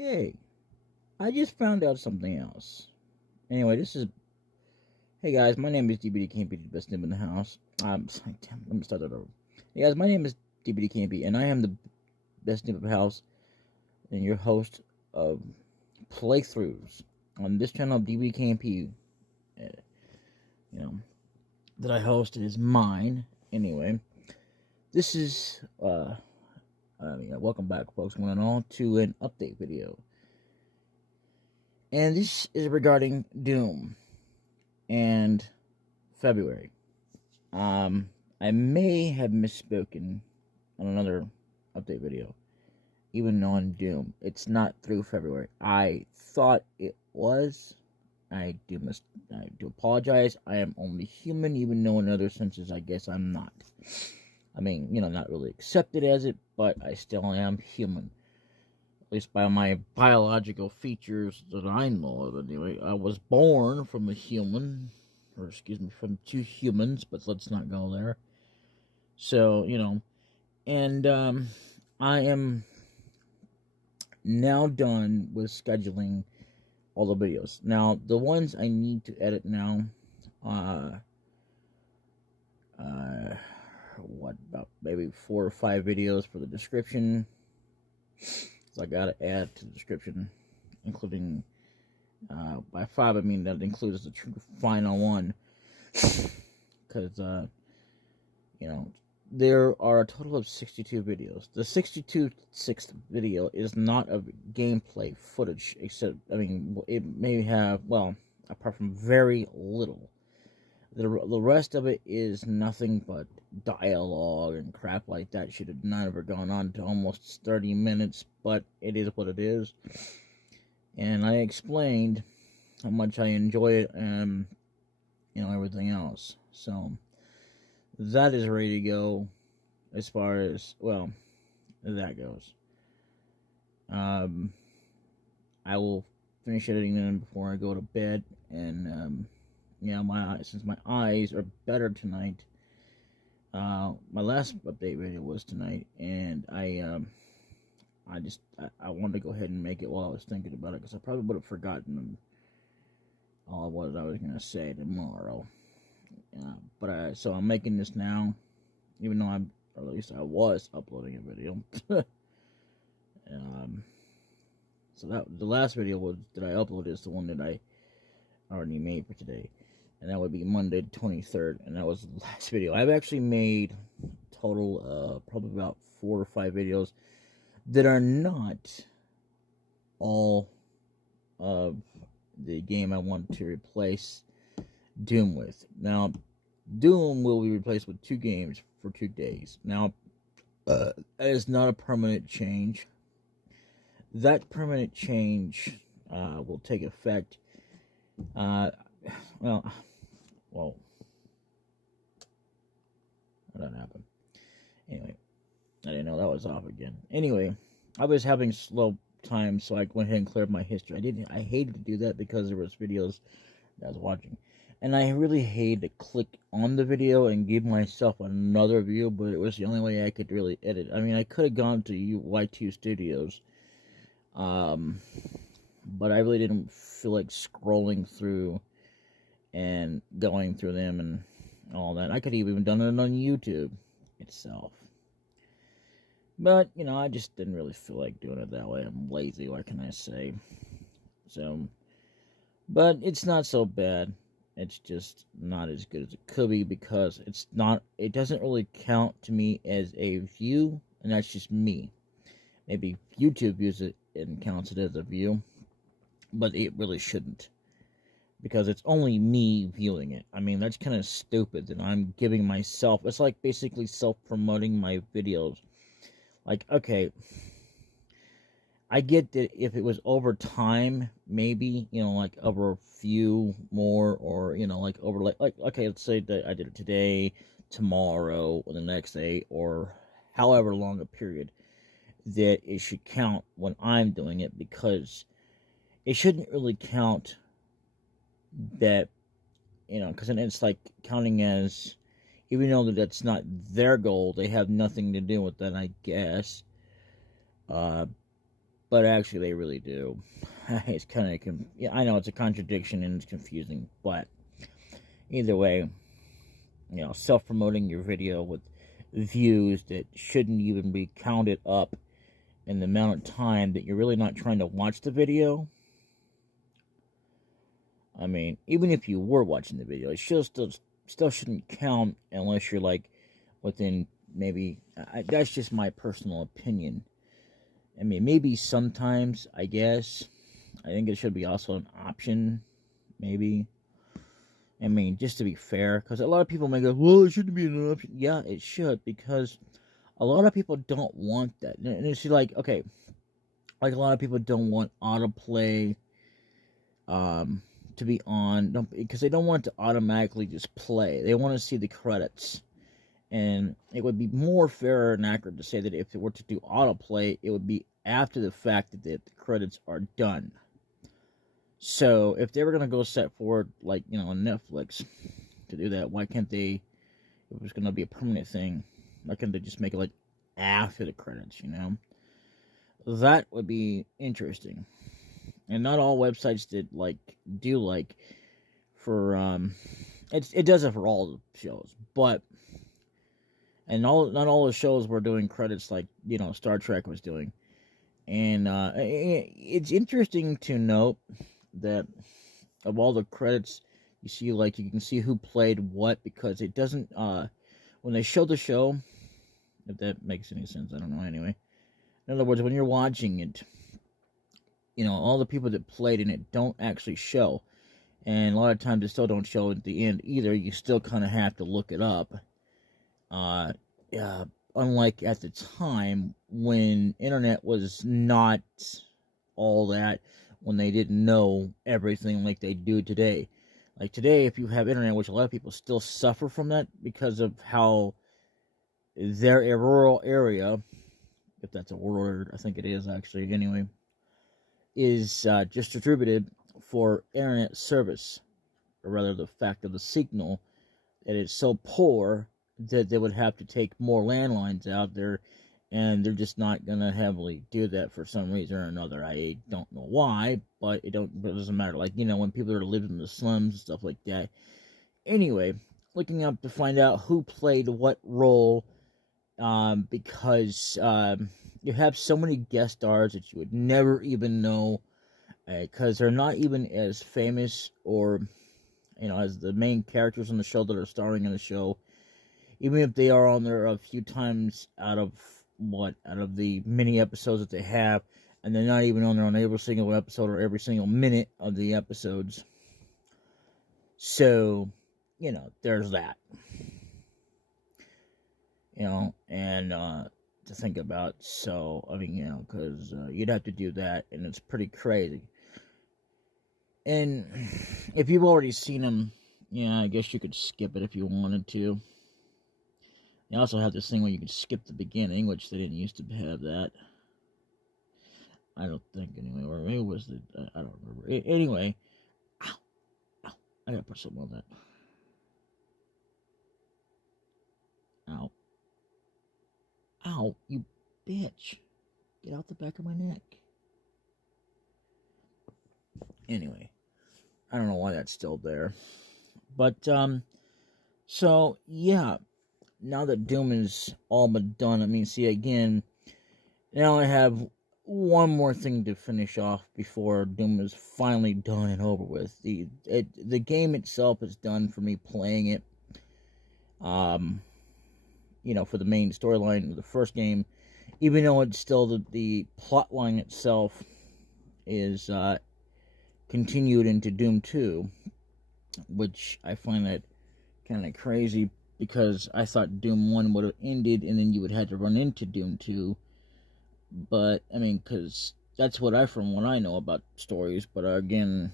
Okay, I just found out something else. Anyway, hey guys, my name is DbdKmp, the best name in the house. Damn, let me start that over. Hey guys, my name is DbdKmp, and I am the best name of the house and your host of playthroughs on this channel, DbdKmp. Uh, you know, that I host is mine. Anyway, this is, welcome back, folks, one and all, to an update video. And this is regarding DooM and February. I may have misspoken on another update video, even on DooM. It's not through February. I thought it was. I do apologize. I am only human, even though in other senses I guess I'm not. I mean, not really accepted as it, but I still am human. At least by my biological features that I know of, anyway. I was born from a human, or excuse me, from two humans, but let's not go there. So, and I am now done with scheduling all the videos. Now, the ones I need to edit now, about maybe 4 or 5 videos for the description. So I gotta add to the description, including, by 5 I mean that includes the final one, because, there are a total of 62 videos. The 6th video is not of gameplay footage, except, it may have, well, apart from very little. The rest of it is nothing but dialogue and crap like that. Should have never gone on to almost 30 minutes, but it is what it is. And I explained how much I enjoy it and, everything else. So, that is ready to go as far as, well, that goes. I will finish editing them before I go to bed, and, since my eyes are better tonight, my last update video was tonight, and I wanted to go ahead and make it while I was thinking about it, because I probably would have forgotten all what I was going to say tomorrow. So I'm making this now, even though or at least I was uploading a video. So the last video that I uploaded is the one that I already made for today, and that would be Monday the 23rd, and that was the last video. I've actually made total probably about 4 or 5 videos that are not all of the game I want to replace DooM with. Now, DooM will be replaced with 2 games for 2 days. Now, that is not a permanent change. That permanent change will take effect. Well, how did that happen? Anyway, I didn't know that was off again. Anyway, I was having slow time, so I went ahead and cleared my history. I hated to do that because there was videos that I was watching, and I really hated to click on the video and give myself another view, but it was the only way I could really edit. I mean, I could have gone to Y2 Studios, but I really didn't feel like scrolling through and going through them and all that. I could have even done it on YouTube itself. But, I just didn't really feel like doing it that way. I'm lazy, what can I say? So, but it's not so bad. It's just not as good as it could be, because it doesn't really count to me as a view, and that's just me. Maybe YouTube views it and counts it as a view, but it really shouldn't, because it's only me viewing it. I mean, that's kind of stupid that I'm giving myself, it's like basically self-promoting my videos. Like, okay, I get that if it was over time, maybe, like over a few more, or, like over, like, okay, let's say that I did it today, tomorrow, or the next day, or however long a period, that it should count when I'm doing it, because it shouldn't really count that, because then it's like counting as, even though that's not their goal, they have nothing to do with that, I guess. but actually they really do. It's kind of, yeah, I know it's a contradiction and it's confusing, but either way, self-promoting your video with views that shouldn't even be counted up in the amount of time that you're really not trying to watch the video. I mean, even if you were watching the video, it still shouldn't count unless you're like within maybe. That's just my personal opinion. I mean, maybe sometimes, I guess. I think it should be also an option, maybe. I mean, just to be fair, because a lot of people may go, well, it shouldn't be an option. Yeah, it should, because a lot of people don't want that. And it's like, okay, like a lot of people don't want autoplay to be on, because they don't want it to automatically just play. They want to see the credits. And it would be more fair and accurate to say that if it were to do autoplay, it would be after the fact that the credits are done. So, if they were going to go set forward, like, on Netflix to do that, why can't they, if it was going to be a permanent thing, why can't they just make it, like, after the credits, That would be interesting. And not all websites did, for, it does it for all the shows, but, and not all the shows were doing credits like, Star Trek was doing. And, it's interesting to note that of all the credits you see, like, you can see who played what, because it doesn't, when they show the show, if that makes any sense, I don't know, anyway. In other words, when you're watching it, all the people that played in it don't actually show, and a lot of times they still don't show at the end either. You still kind of have to look it up, unlike at the time when internet was not all that, when they didn't know everything like they do today. Like today, if you have internet, which a lot of people still suffer from that because of how their rural area, if that's a word, I think it is actually, anyway, is just distributed for internet service, or rather the fact of the signal, that it's so poor that they would have to take more landlines out there, and they're just not going to heavily do that for some reason or another. I don't know why, but it doesn't matter. Like, when people are living in the slums and stuff like that. Anyway, looking up to find out who played what role, because you have so many guest stars that you would never even know, because they're not even as famous or, as the main characters on the show that are starring in the show. Even if they are on there a few times out of the many episodes that they have, and they're not even on there on every single episode or every single minute of the episodes. So, there's that. And to think about. So, I mean, because you'd have to do that, and it's pretty crazy. And if you've already seen them, I guess you could skip it if you wanted to. They also have this thing where you can skip the beginning, which they didn't used to have that. I don't think, anyway. Or maybe it was the... I don't remember. Anyway. Ow. I gotta put something on that. Ow. Ow, you bitch. Get out the back of my neck. Anyway. I don't know why that's still there. But, so, yeah. Now that DooM is all but done, I mean, see, again, now I have one more thing to finish off before DooM is finally done and over with. The game itself is done for me playing it, for the main storyline of the first game, even though it's still the plot line itself is continued into Doom 2, which I find that kind of crazy, because I thought Doom 1 would have ended, and then you would have to run into Doom 2. But, I mean, because that's from what I know about stories. But, again,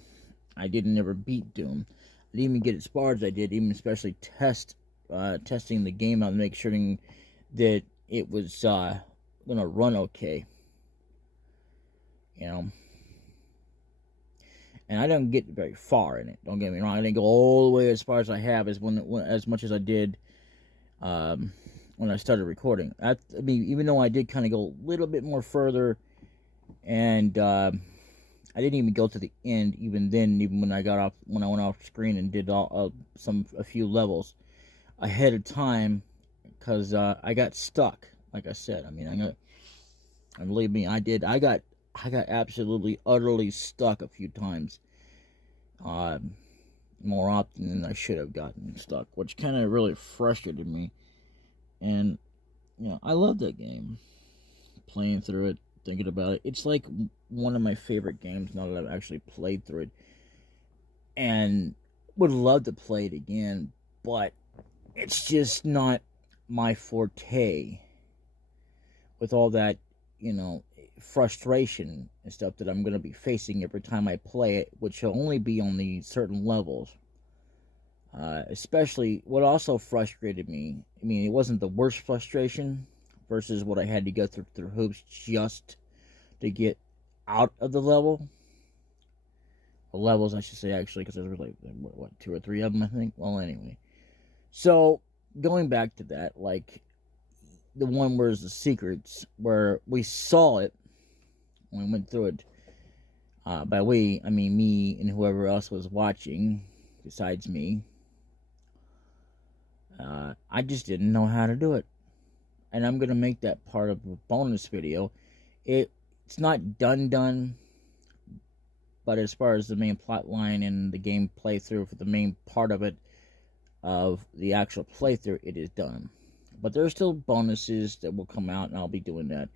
I didn't ever beat Doom. I didn't even get as far as I did, even especially testing the game out and make sure that it was going to run okay. And I don't get very far in it. Don't get me wrong. I didn't go all the way as far as I have as much as I did when I started recording. I mean, even though I did kind of go a little bit more further And I didn't even go to the end. Even then, even when I went off screen and did a few levels ahead of time, because I got stuck. Like I said, I mean, and believe me, I did. I got absolutely, utterly stuck a few times. More often than I should have gotten stuck, which kind of really frustrated me. And I love that game. Playing through it, thinking about it, it's like one of my favorite games now that I've actually played through it, and would love to play it again, but it's just not my forte. With all that, frustration and stuff that I'm going to be facing every time I play it, which will only be on the certain levels. Especially, what also frustrated me, I mean, it wasn't the worst frustration versus what I had to go through hoops just to get out of the level. The levels, I should say, actually, because there was like, what, 2 or 3 of them, I think? Well, anyway. So, going back to that, like, the one where the secrets, where we saw it when we went through it. By we, I mean me and whoever else was watching besides me. I just didn't know how to do it. And I'm going to make that part of a bonus video. It's not done, but as far as the main plot line and the game playthrough for the main part of it, of the actual playthrough, it is done. But there are still bonuses that will come out, and I'll be doing that.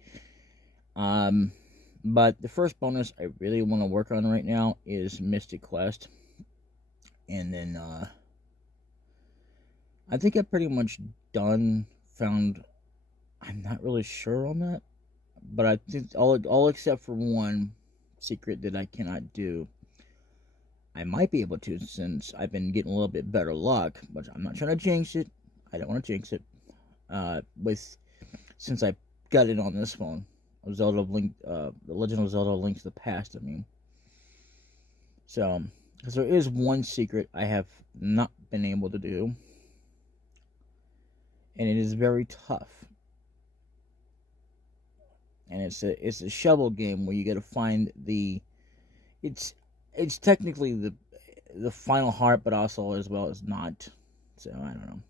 But the first bonus I really want to work on right now is Mystic Quest. And then, I think I pretty much found, I'm not really sure on that. But I think all except for one secret that I cannot do. I might be able to, since I've been getting a little bit better luck, but I'm not trying to jinx it. I don't want to jinx it. Since I got it on this phone, Zelda Link, the Legend of Zelda: Link to the Past. I mean, so because there is one secret I have not been able to do, and it is very tough. And it's a shovel game where you got to find it's technically the final heart, but also as well as not. So I don't know,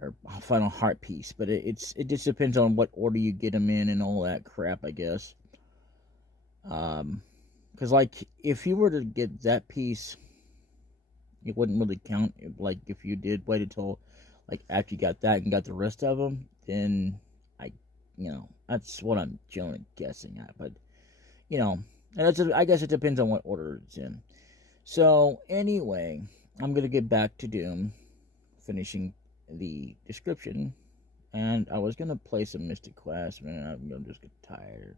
or final heart piece, but it just depends on what order you get them in and all that crap, I guess. Because like if you were to get that piece, it wouldn't really count. Like if you did wait until like after you got that and got the rest of them, then that's what I'm generally guessing at. But I guess it depends on what order it's in. So anyway, I'm gonna get back to Doom, finishing the description, and I was gonna play some Mystic Quest, man. I'm gonna just get tired.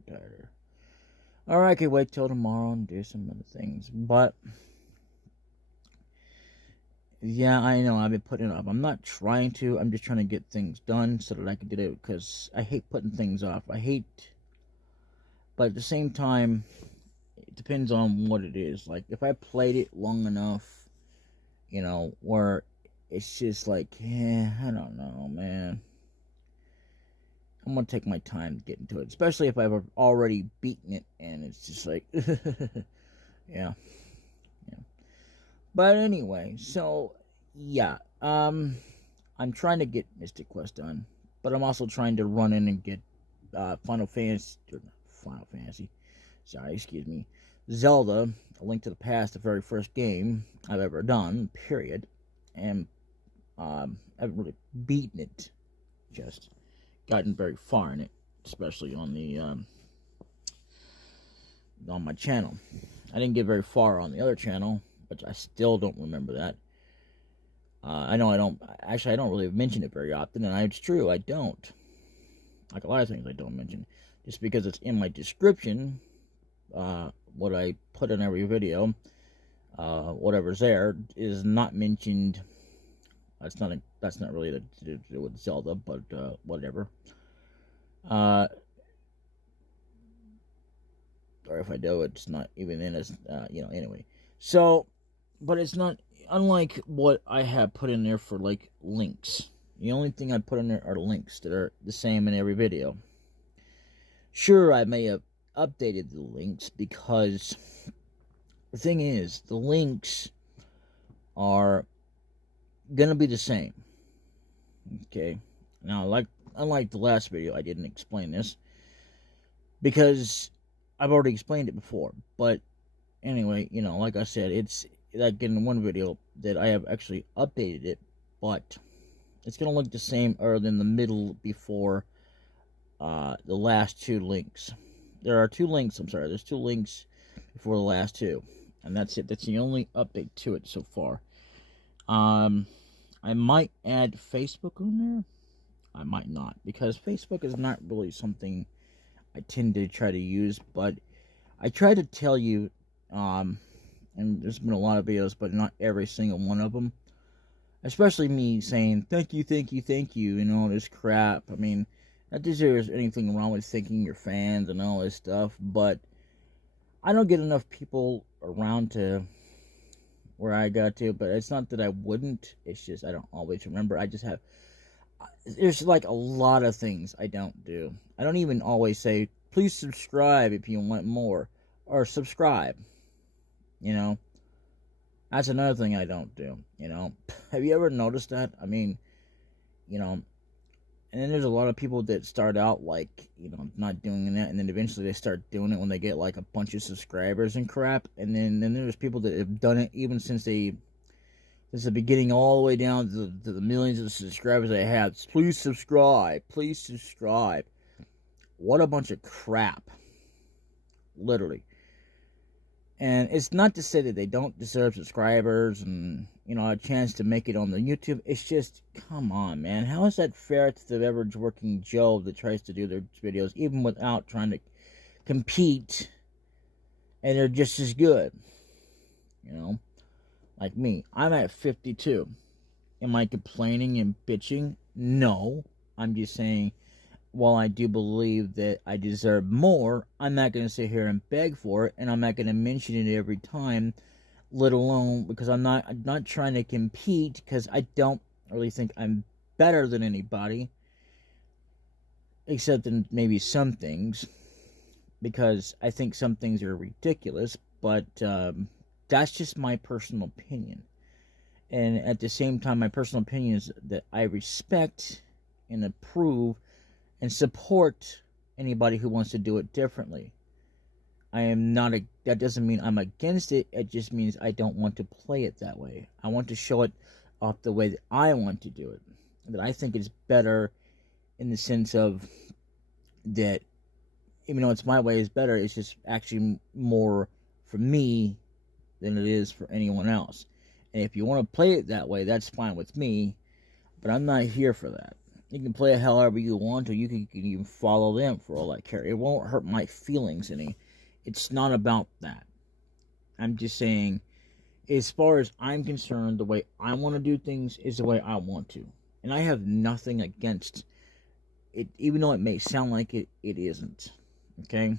Or I could wait till tomorrow and do some other things, but yeah, I know I've been putting it off. I'm not trying to. I'm just trying to get things done so that I can do it, because I hate putting things off. But at the same time, it depends on what it is. Like if I played it long enough, where it's just like, I don't know, man. I'm gonna take my time to get into it, especially if I've already beaten it, and it's just like, yeah. But anyway, so yeah, I'm trying to get Mystic Quest done, but I'm also trying to run in and get Final Fantasy. Sorry, excuse me. Zelda: A Link to the Past, the very first game I've ever done. Period. And I haven't really beaten it, just gotten very far in it, especially on the on my channel. I didn't get very far on the other channel, but I still don't remember that. I know I don't really mention it very often, and it's true, I don't. Like a lot of things I don't mention. Just because it's in my description, what I put in every video, whatever's there, is not mentioned. That's not really to do with Zelda, but whatever. Or if I do, it's not even in as, anyway. So, but it's not, unlike what I have put in there for, like, links. The only thing I put in there are links that are the same in every video. Sure, I may have updated the links because the thing is, the links are gonna be the same. Okay. Now, unlike the last video, I didn't explain this because I've already explained it before. But anyway, like I said, it's like in one video that I have actually updated it, but it's gonna look the same other than the middle before the last two links. There are two links. I'm sorry. There's two links before the last two, and that's it. That's the only update to it so far. I might add Facebook on there. I might not, because Facebook is not really something I tend to try to use, but I try to tell you, and there's been a lot of videos, but not every single one of them, especially me saying, thank you, and all this crap. I mean, not that there's anything wrong with thanking your fans and all this stuff, but I don't get enough people around to where I got to, but it's not that I wouldn't, it's just I don't always remember. There's like a lot of things I don't do. I don't even always say, please subscribe if you want more, or subscribe, That's another thing I don't do, Have you ever noticed that? I mean, and then there's a lot of people that start out like, not doing that, and then eventually they start doing it when they get like a bunch of subscribers and crap. And then there's people that have done it even since the beginning, all the way down to the millions of subscribers they have. Please subscribe. What a bunch of crap. Literally. And it's not to say that they don't deserve subscribers and, a chance to make it on the YouTube. It's just, come on, man. How is that fair to the average working Joe that tries to do their videos, even without trying to compete, and they're just as good? Like me. I'm at 52. Am I complaining and bitching? No. I'm just saying, while I do believe that I deserve more, I'm not going to sit here and beg for it, and I'm not going to mention it every time, let alone because I'm not trying to compete, because I don't really think I'm better than anybody, except in maybe some things, because I think some things are ridiculous, but that's just my personal opinion. And at the same time, my personal opinion is that I respect and approve and support anybody who wants to do it differently. That doesn't mean I'm against it. It just means I don't want to play it that way. I want to show it off the way that I want to do it. That I think is better, in the sense of that, even though it's my way is better, it's just actually more for me than it is for anyone else. And if you want to play it that way, that's fine with me, but I'm not here for that. You can play it however you want to. You can even follow them for all I care. It won't hurt my feelings any. It's not about that. I'm just saying, as far as I'm concerned, the way I want to do things is the way I want to. And I have nothing against it, even though it may sound like it isn't. Okay?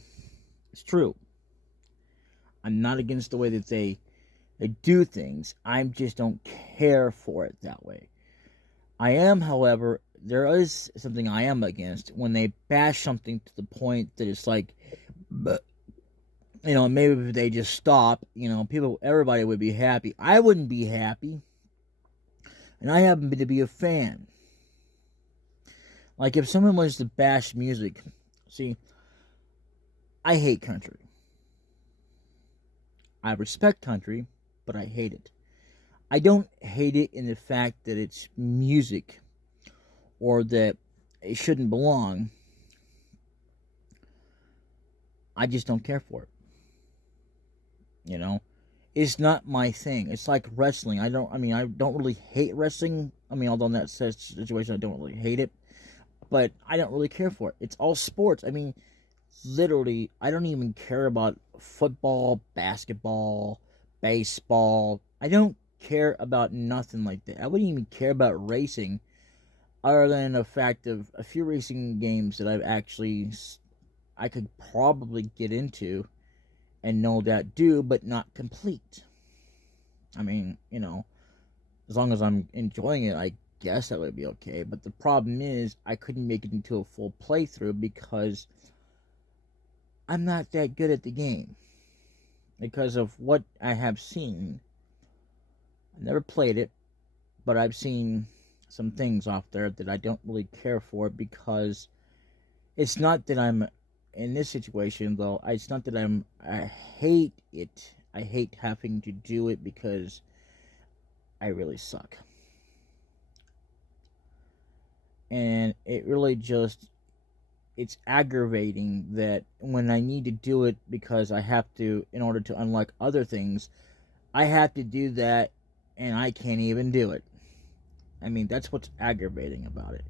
It's true. I'm not against the way that they do things. I just don't care for it that way. I am, however, there is something I am against when they bash something to the point that it's like, maybe if they just stop, everybody would be happy. I wouldn't be happy. And I happen to be a fan. Like, if someone was to bash music, see, I hate country. I respect country, but I hate it. I don't hate it in the fact that it's music or that it shouldn't belong. I just don't care for it. It's not my thing. It's like wrestling. I don't really hate wrestling. Although in that situation I don't really hate it, but I don't really care for it. It's all sports. Literally, I don't even care about football, basketball, baseball. I don't care about nothing like that. I wouldn't even care about racing, other than the fact of a few racing games that I could probably get into and know that but not complete. As long as I'm enjoying it, I guess that would be okay. But the problem is, I couldn't make it into a full playthrough because I'm not that good at the game because of what I have seen. I never played it, but I've seen some things off there that I don't really care for, because it's not that I'm in this situation, though. It's not that I hate it. I hate having to do it because I really suck. And it really just, it's aggravating that when I need to do it because I have to, in order to unlock other things, I have to do that and I can't even do it. I mean, that's what's aggravating about it.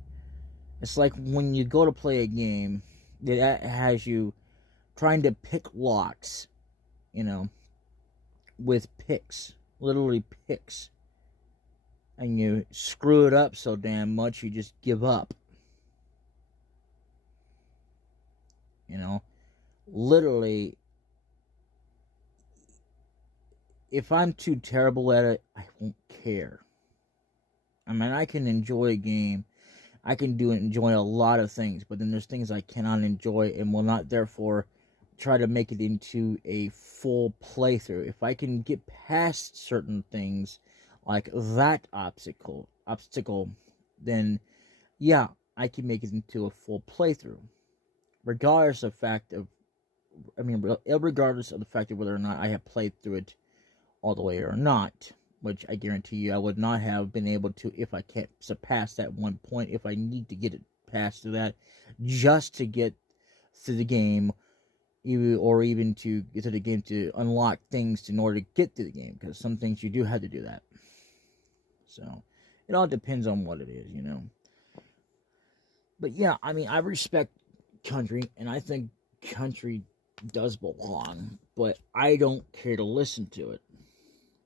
It's like when you go to play a game that has you trying to pick locks, you know, with picks, literally picks, and you screw it up so damn much you just give up. You know, literally, if I'm too terrible at it, I won't care. I mean, I can enjoy a game. I can enjoy a lot of things, but then there's things I cannot enjoy and will not therefore try to make it into a full playthrough. If I can get past certain things like that obstacle, then yeah, I can make it into a full playthrough. Regardless of regardless of the fact of whether or not I have played through it all the way or not, which I guarantee you I would not have been able to if I can't surpass that one point, if I need to get it past to that just to get to the game, or even to get to the game to unlock things in order to get to the game, because some things you do have to do that. So it all depends on what it is, you know. But yeah, I mean, I respect country, and I think country does belong, but I don't care to listen to it.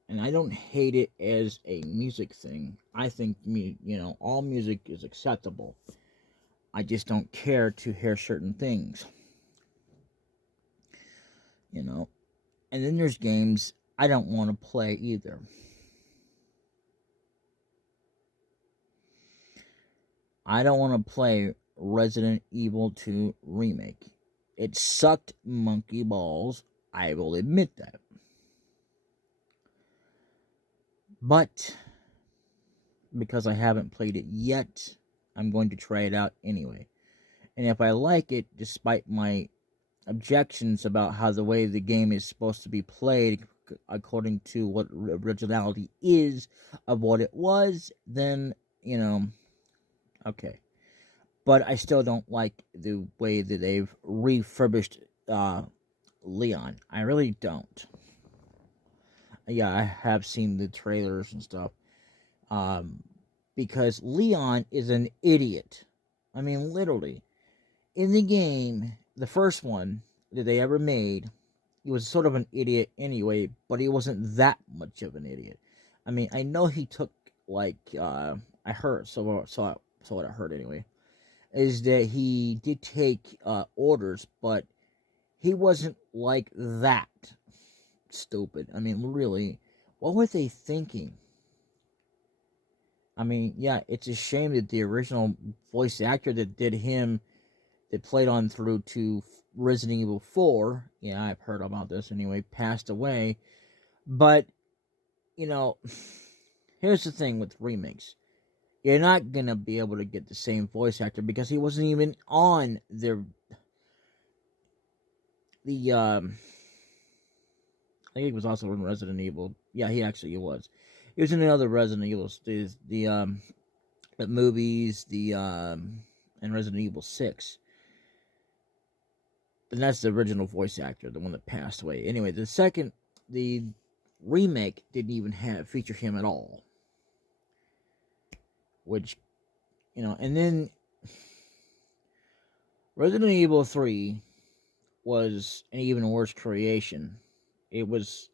And I don't hate it as a music thing. I think, all music is acceptable. I just don't care to hear certain things. You know. And then there's games I don't want to play either. I don't want to play Resident Evil 2 Remake. It sucked monkey balls. I will admit that. But because I haven't played it yet, I'm going to try it out anyway. And if I like it, despite my objections about how the way the game is supposed to be played according to what originality is of what it was, then, okay. But I still don't like the way that they've refurbished Leon. I really don't. Yeah, I have seen the trailers and stuff. Because Leon is an idiot. I mean, literally. In the game, the first one that they ever made, he was sort of an idiot anyway, but he wasn't that much of an idiot. I mean, I know he took, I heard, so what I heard anyway, is that he did take orders, but he wasn't like that stupid. I mean, really, what were they thinking? I mean, yeah, it's a shame that the original voice actor that did him, that played on through to Resident Evil 4, yeah, I've heard about this anyway, passed away. But, here's the thing with remakes. You're not going to be able to get the same voice actor because he wasn't even on I think he was also in Resident Evil. Yeah, he was. He was in another Resident Evil, the movies, and Resident Evil 6. And that's the original voice actor, the one that passed away. Anyway, the remake didn't even feature him at all. Which, and then Resident Evil 3 was an even worse creation. It was,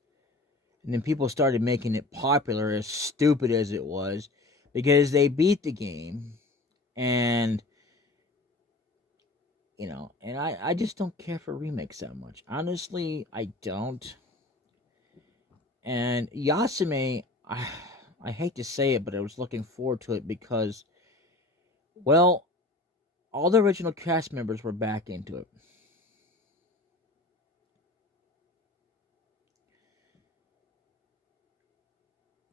and then people started making it popular, as stupid as it was, because they beat the game, and, and I just don't care for remakes that much. Honestly, I don't. And Yasume, I hate to say it, but I was looking forward to it because, well, all the original cast members were back into it.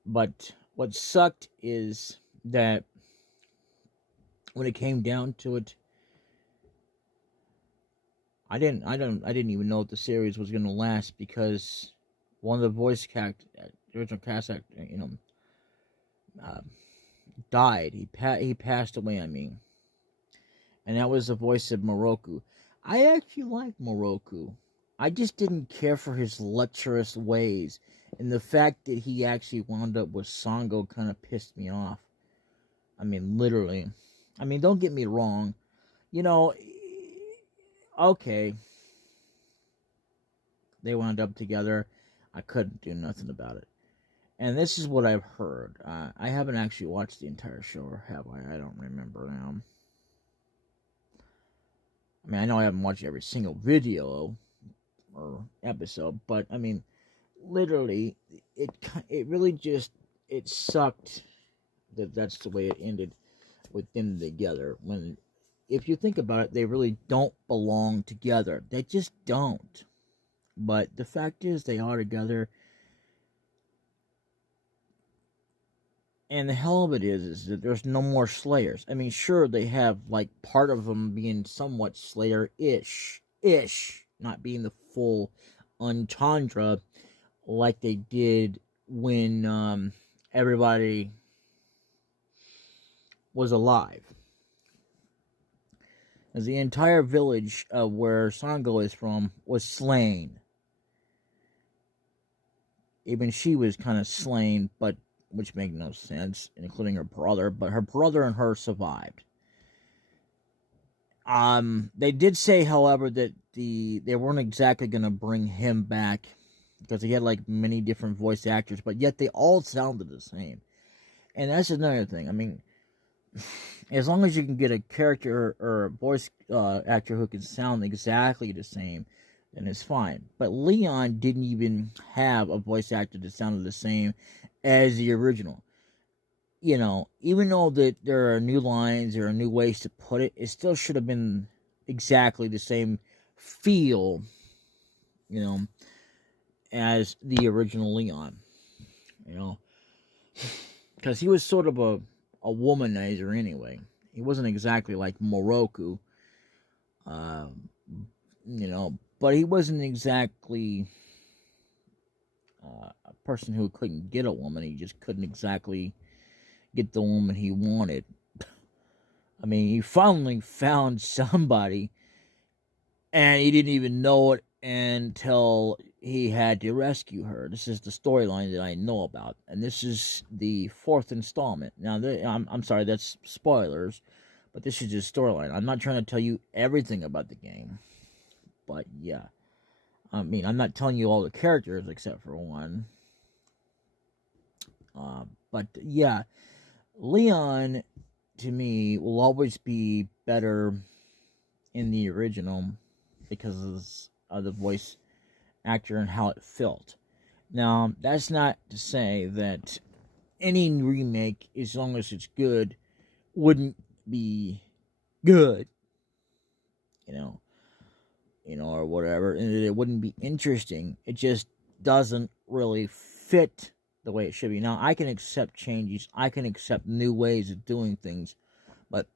But what sucked is that when it came down to it, I didn't even know if the series was gonna last because one of the original cast actor, uh, died. He passed away. I mean, and that was the voice of Moroku. I actually liked Moroku. I just didn't care for his lecherous ways, and the fact that he actually wound up with Sango kind of pissed me off. I mean, literally. I mean, don't get me wrong. You know, okay, they wound up together. I couldn't do nothing about it. And this is what I've heard. I haven't actually watched the entire show, or have I? I don't remember now. I mean, I know I haven't watched every single video or episode, but I mean, literally, it really just it sucked that that's the way it ended with them together. When, if you think about it, they really don't belong together. They just don't. But the fact is, they are together. And the hell of it is that there's no more Slayers. I mean, sure, they have, like, part of them being somewhat Slayer-ish, not being the full entendre like they did when everybody was alive. As the entire village of where Sango is from was slain. Even she was kind of slain, but which made no sense, including her brother, but her brother and her survived. They did say, however, that they weren't exactly going to bring him back because he had like many different voice actors, but yet they all sounded the same. And that's another thing. I mean, as long as you can get a character or a voice actor who can sound exactly the same, then it's fine. But Leon didn't even have a voice actor that sounded the same as the original. You know, even though that there are new lines, there are new ways to put it, it still should have been exactly the same feel, you know, as the original Leon. You know, because he was sort of a womanizer anyway. He wasn't exactly like Moroku, you know, but he wasn't exactly a person who couldn't get a woman. He just couldn't exactly get the woman he wanted. I mean, he finally found somebody, and he didn't even know it until he had to rescue her. This is the storyline that I know about, and this is the 4th installment. Now, I'm sorry, that's spoilers, but this is just storyline. I'm not trying to tell you everything about the game, but yeah. I mean, I'm not telling you all the characters except for one. But yeah, Leon, to me, will always be better in the original because of the voice actor and how it felt. Now, that's not to say that any remake, as long as it's good, wouldn't be good, you know, or whatever, and it wouldn't be interesting. It just doesn't really fit the way it should be. Now, I can accept changes, I can accept new ways of doing things, but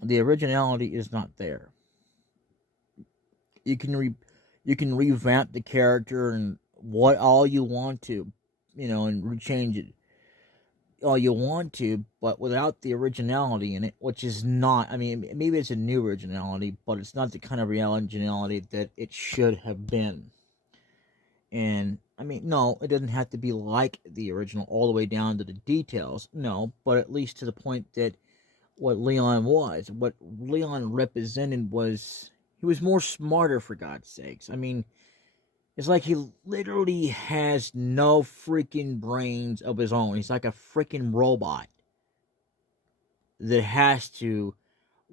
the originality is not there. You can revamp the character and what all you want to, and rechange it all you want to, but without the originality in it, which is not, I mean, maybe it's a new originality, but it's not the kind of originality that it should have been. And, I mean, no, it doesn't have to be like the original all the way down to the details, no, but at least to the point that what Leon represented was, he was more smarter, for God's sakes. I mean, it's like he literally has no freaking brains of his own. He's like a freaking robot that has to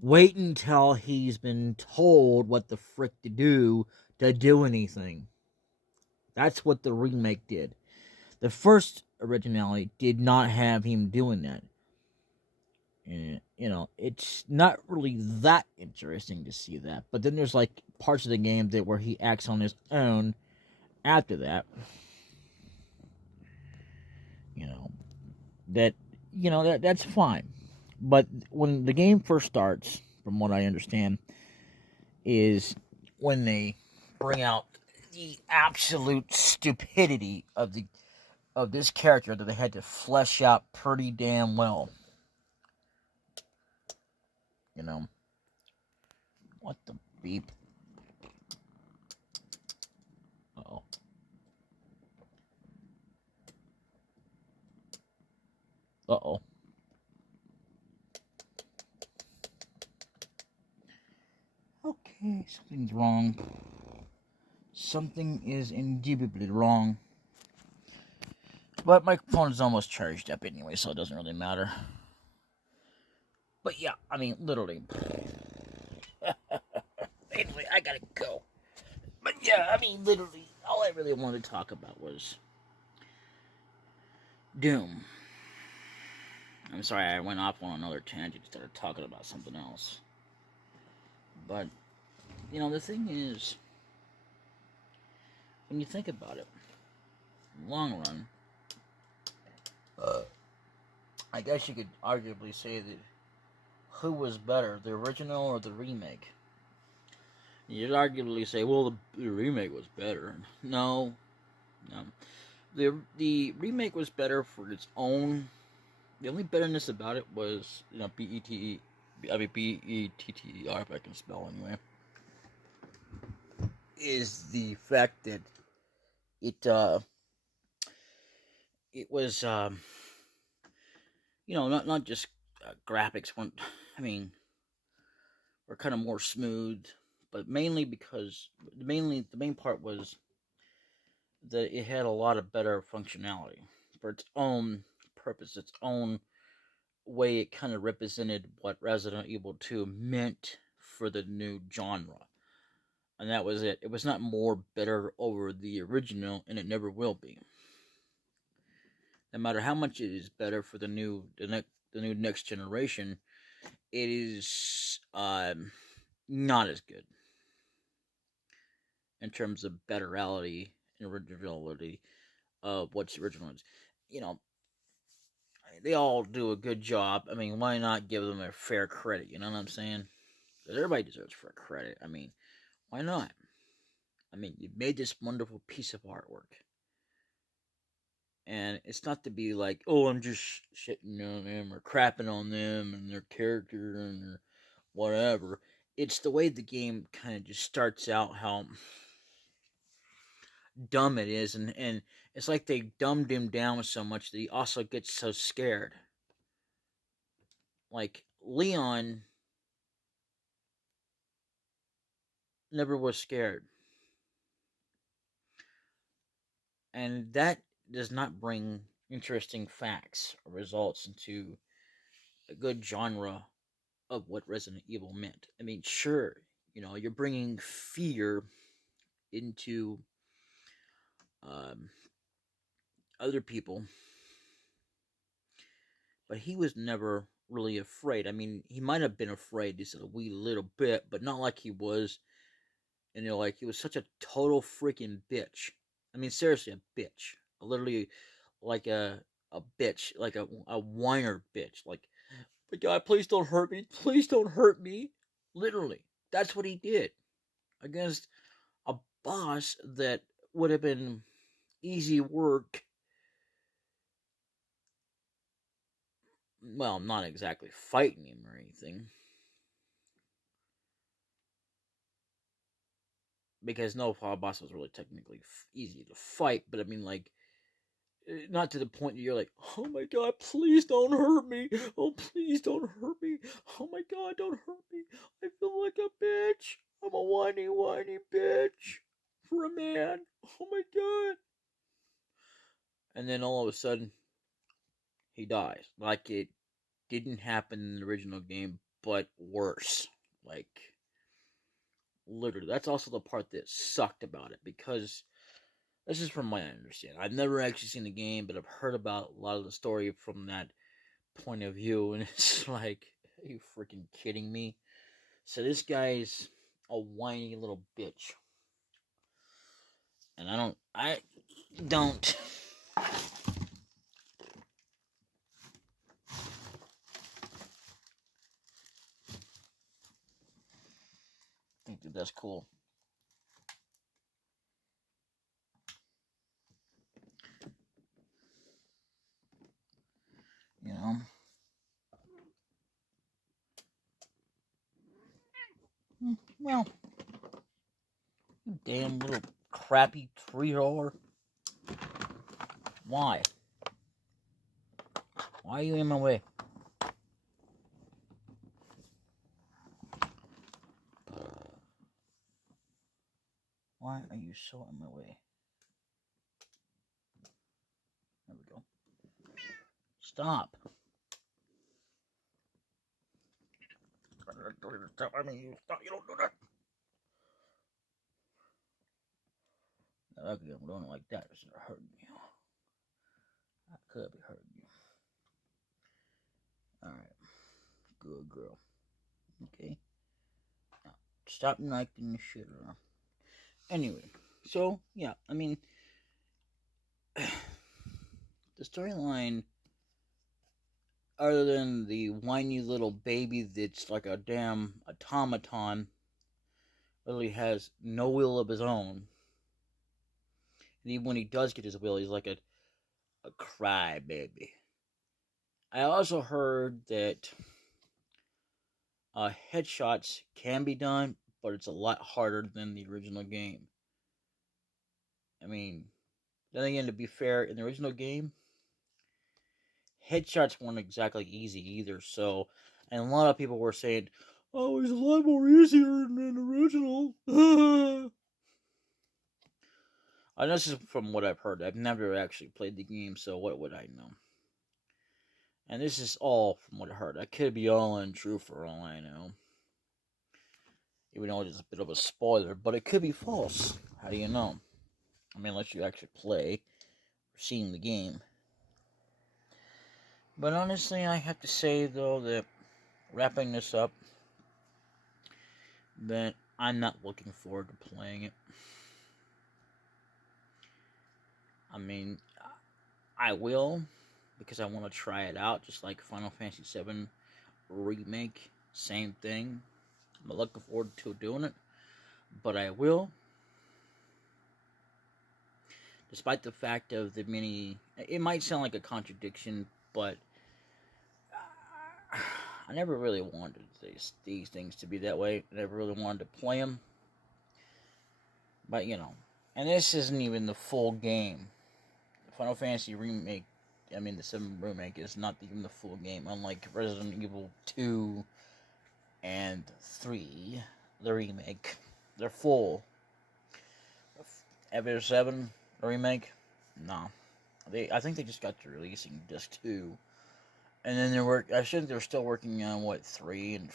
wait until he's been told what the frick to do anything. That's what the remake did. The first originality did not have him doing that. And, it's not really that interesting to see that. But then there's like parts of the game where he acts on his own after that. that, that's fine. But when the game first starts, from what I understand, is when they bring out the absolute stupidity of this character that they had to flesh out pretty damn well. What the beep? Uh-oh. Uh-oh. Okay, something's wrong. Something is indubitably wrong. But my phone is almost charged up anyway, so it doesn't really matter. But yeah, I mean, literally. Anyway, I gotta go. But yeah, I mean, literally, all I really wanted to talk about was DooM. I'm sorry, I went off on another tangent and started talking about something else. But, the thing is, when you think about it, in the long run, I guess you could arguably say that who was better, the original or the remake? You'd arguably say, well, the remake was better. No. The remake was better for its own. The only betterness about it was, B-E-T-T-E-R, if I can spell anyway, is the fact that it was, not just graphics weren't, were kind of more smooth, but mainly because, the main part was that it had a lot of better functionality for its own purpose, its own way. It kind of represented what Resident Evil 2 meant for the new genre. And that was it. It was not more better over the original, and it never will be. No matter how much it is better for the new next generation, it is not as good in terms of betterality and originality of what's original is. They all do a good job. I mean, why not give them a fair credit? You know what I'm saying? Because everybody deserves fair credit. I mean, why not? I mean, you made this wonderful piece of artwork. And it's not to be like, oh, I'm just shitting on them or crapping on them and their character and their whatever. It's the way the game kind of just starts out, how dumb it is. And it's like they dumbed him down so much that he also gets so scared. Like, Leon never was scared. And that does not bring interesting facts or results into a good genre of what Resident Evil meant. I mean, sure, you're bringing fear into other people, but he was never really afraid. I mean, he might have been afraid just a wee little bit, but not like he was. And like, he was such a total freaking bitch. I mean, seriously, a bitch. Literally, like a bitch, like a whiner bitch. Like, my God, please don't hurt me. Please don't hurt me. Literally, that's what he did against a boss that would have been easy work. Well, not exactly fighting him or anything, because no boss was really technically easy to fight. But I mean, like, not to the point that you're like, oh my God, please don't hurt me. Oh, please don't hurt me. Oh my God, don't hurt me. I feel like a bitch. I'm a whiny bitch for a man. Oh my God. And then all of a sudden, he dies. Like, it didn't happen in the original game, but worse. Like, literally. That's also the part that sucked about it, because this is from my understanding. I've never actually seen the game, but I've heard about a lot of the story from that point of view, and it's like, are you freaking kidding me? So this guy's a whiny little bitch. And I don't cool. You know? Well, you damn little crappy tree roller. Why? Why are you in my way? Why are you so in my way? There we go. Stop. I mean, you don't do that. Okay, I'm doing it like that. It's not hurting you. I could be hurting you. Alright. Good girl. Okay. Now, stop knocking the shit around. Anyway, so, yeah, I mean, the storyline, other than the whiny little baby that's like a damn automaton, really has no will of his own. And even when he does get his will, he's like a crybaby. I also heard that headshots can be done, but it's a lot harder than the original game. I mean, then again, to be fair, in the original game, headshots weren't exactly easy either. So, and a lot of people were saying, "Oh, it's a lot more easier than the original." And this is from what I've heard. I've never actually played the game, so what would I know? And this is all from what I heard. I could be all untrue for all I know. Even though it's a bit of a spoiler, but it could be false. How do you know? I mean, unless you actually play or seen the game. But honestly, I have to say, though, that wrapping this up, that I'm not looking forward to playing it. I mean, I will, because I want to try it out, just like Final Fantasy VII Remake, same thing. I'm looking forward to doing it, but I will. Despite the fact of the many, it might sound like a contradiction, but I never really wanted these things to be that way. I never really wanted to play them. But, you know, and this isn't even the full game. The Final Fantasy Remake, I mean the 7 Remake, is not even the full game. Unlike Resident Evil 2 and 3, the remake, they're full. Ever 7, the remake, no. I think they just got to releasing disc 2. And then I think they're still working on 3 and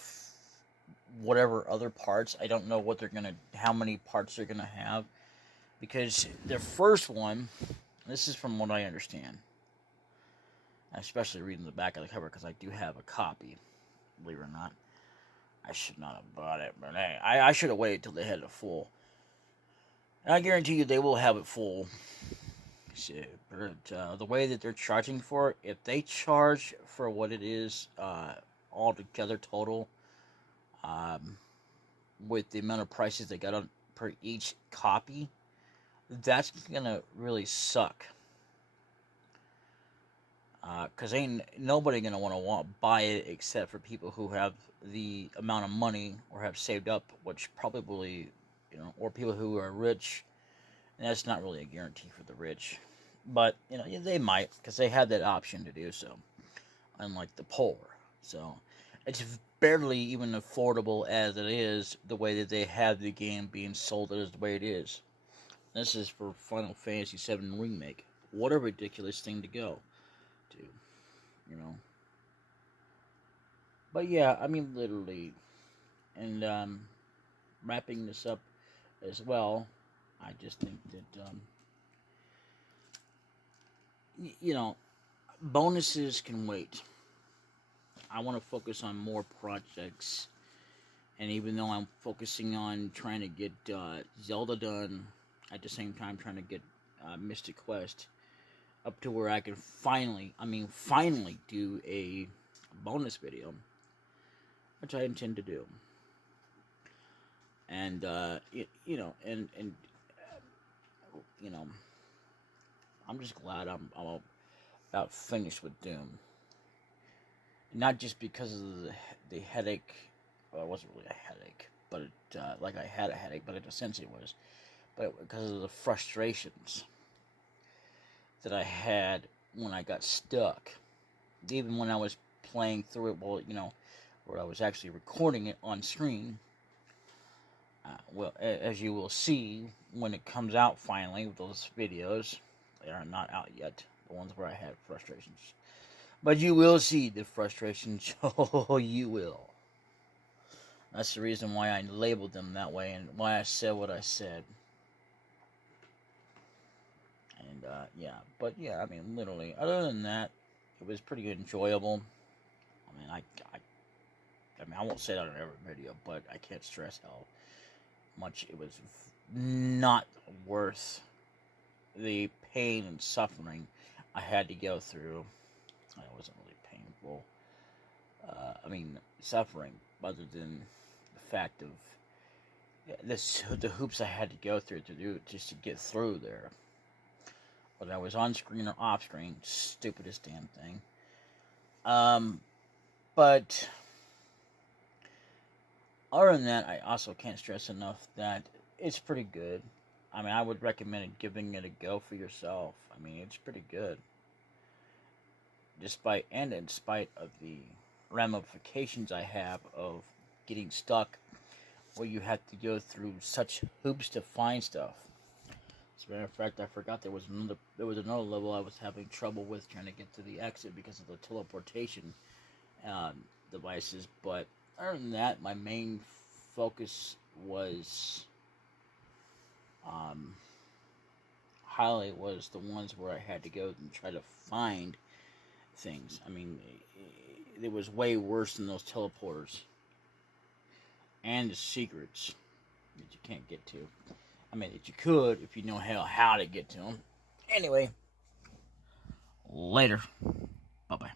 whatever other parts. I don't know how many parts they're gonna have, because their first one, this is from what I understand, especially reading the back of the cover, because I do have a copy, believe it or not. I should not have bought it, but hey, I should have waited till they had it full. And I guarantee you they will have it full. But the way that they're charging for it, if they charge for what it is altogether total, with the amount of prices they got on per each copy, that's gonna really suck. Because ain't nobody gonna want to buy it except for people who have the amount of money or have saved up, which probably, or people who are rich. And that's not really a guarantee for the rich. But, they might, because they have that option to do so, unlike the poor. So, it's barely even affordable as it is, the way that they have the game being sold as the way it is. This is for Final Fantasy VII Remake. What a ridiculous thing to go to, But yeah, I mean, literally. And, wrapping this up as well, I just think that, bonuses can wait. I want to focus on more projects. And even though I'm focusing on trying to get Zelda done, at the same time trying to get Mystic Quest up to where I can finally do a bonus video, which I intend to do. And you know, I'm just glad I'm about finished with Doom. Not just because of the headache. Well, it wasn't really a headache, but like I had a headache, but it essentially was. But because of the frustrations that I had when I got stuck, even when I was playing through it, where I was actually recording it on screen. Well, as you will see when it comes out finally with those videos, they are not out yet. The ones where I had frustrations. But you will see the frustrations. Oh, you will. That's the reason why I labeled them that way and why I said what I said. And, But, I mean, literally, other than that, it was pretty enjoyable. I mean, I won't say that in every video, but I can't stress how much it was not worth the pain and suffering I had to go through. It wasn't really painful. Suffering, other than the fact of the hoops I had to go through to do just to get through there. Whether I was on screen or off screen, stupidest damn thing. But other than that, I also can't stress enough that it's pretty good. I mean, I would recommend giving it a go for yourself. I mean, it's pretty good. In spite of the ramifications I have of getting stuck, where you have to go through such hoops to find stuff. As a matter of fact, I forgot there was another level I was having trouble with trying to get to the exit because of the teleportation devices. But other than that, my main focus was the ones where I had to go and try to find things. I mean, it was way worse than those teleporters and the secrets that you can't get to. I mean, that you could if you know how to get to them. Anyway, later. Bye-bye.